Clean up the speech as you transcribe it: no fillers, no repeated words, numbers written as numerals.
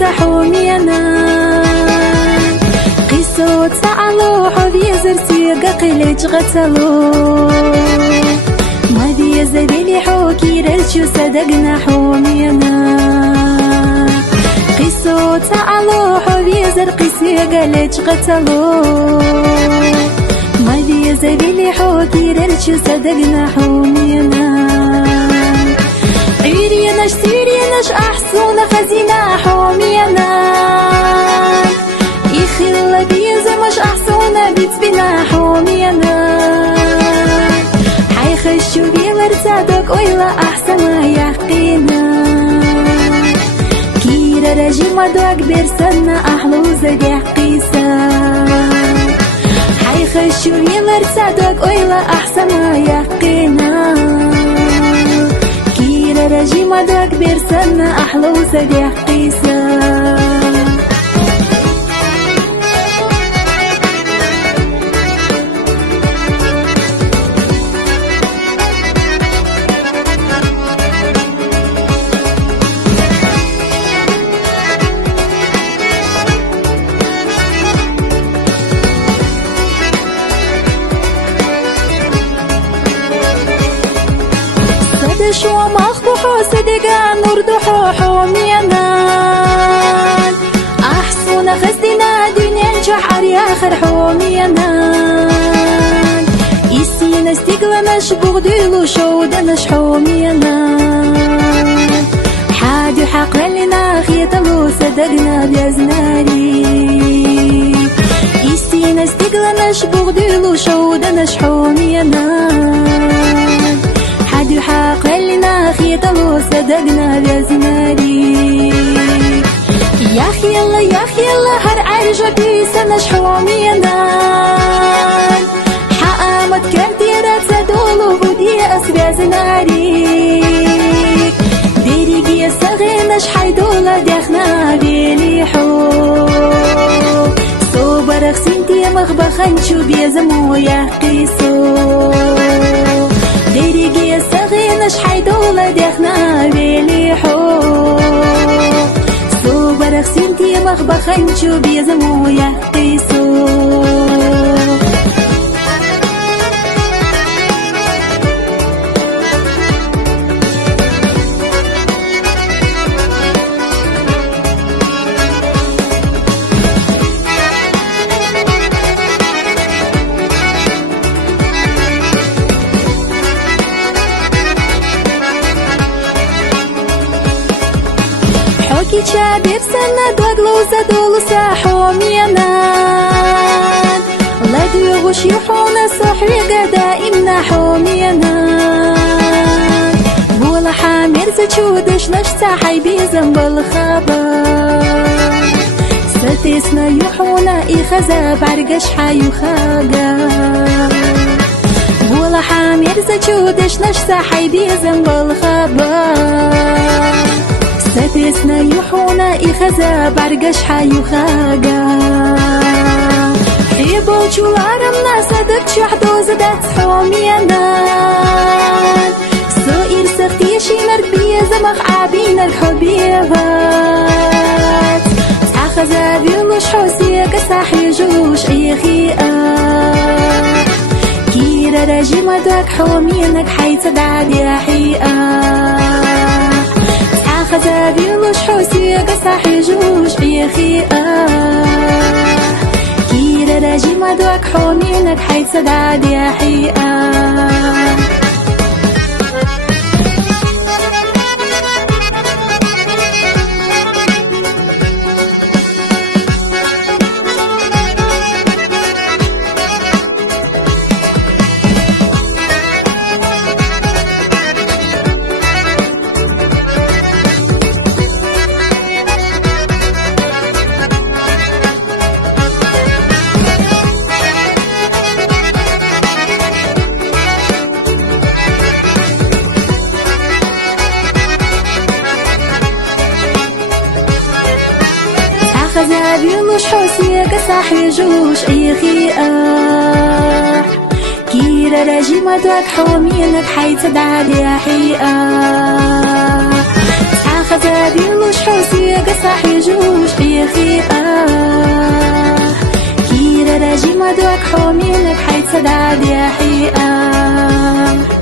تحومينا قصة تعلو حذي زرتي قلج غتلو ماذي زبيلي حوكي رجو صدقنا حومينا قصة تعلو حذي زرقسي قلج غتلو ماذي زبيلي حوكي رجو صدقنا حومينا عيريناش تيريناش أحسن خزينة حومينا يخيل بيزا مش أحسن بيت بنا حومينا حيخشو بيمرتادك ويلا أحسن يحقينا كيرا رجي مدوك بيرسنا أحلو زدي حقيسا حيخشو بيمرتادك ويلا أحسن يحقينا رجي مدك بيرسلنا أحلى وسدي حقيسة شو مخطوحو صدقا نردحو حومينا أحسن خزدنا دنيا نجح آخر حومينا يسينا استقلناش بغدلو شودناش حومينا حادو حق لنا خيطلو صدقنا بيزناري يسينا استقلناش بغدلو شودناش حومينا حادو حق لنا خيطلو صدقنا بيزناري يا أخي يلا هر عرجة بيسناش حومينا حقامت كارتيرات سدولو بودي أسبيع زناري ديريقي يستغيناش حيدولا ديخنا بيليحو صوبر خسنتي مخبخن شو بيزمو يحقيسو ديريقي يستغيناش حيدولا ديخنا بيليحو صوبر خسنتي مخبخن شو بيزمو يحقيسو حوكي شابير سنة دوغلو زدولو ساحومينا لا ديوغوش يحونا صحري دائمنا حومينا بولا حامير زتشودش نشتا حيبي زنب الخبر ستسنا يحونا إخزا بعرقش حيو خاقا بولا حامير زتشودش نشتا حيبي زنب الخبر ستسنا يحونا إخزا بعرقش حيو خاقا حيبو جوارمنا صدق شحدو زدت حومينا سوئر سختي شمر بيا زمخ عابين الحبيبات أخزا بيولوش حوسيك صاحي جوش أي خيئة كيرا راجي مدوك حومينك حيث دعدي حيئة خذا بيلوش حوسيك صاحي جوش أي خيئة كيرا راجي مدوك حومينك حيث دعدي حيئة خذا بيلوش حوسيك صاحي جوش أي خيئة كيرا راجي مدوك حومينك حيث دعدي حيئة خذا زادي مش حوسي قصح يجوش بيخي كيرا راجي مدوك حومينك حيث سداد يا حقيقة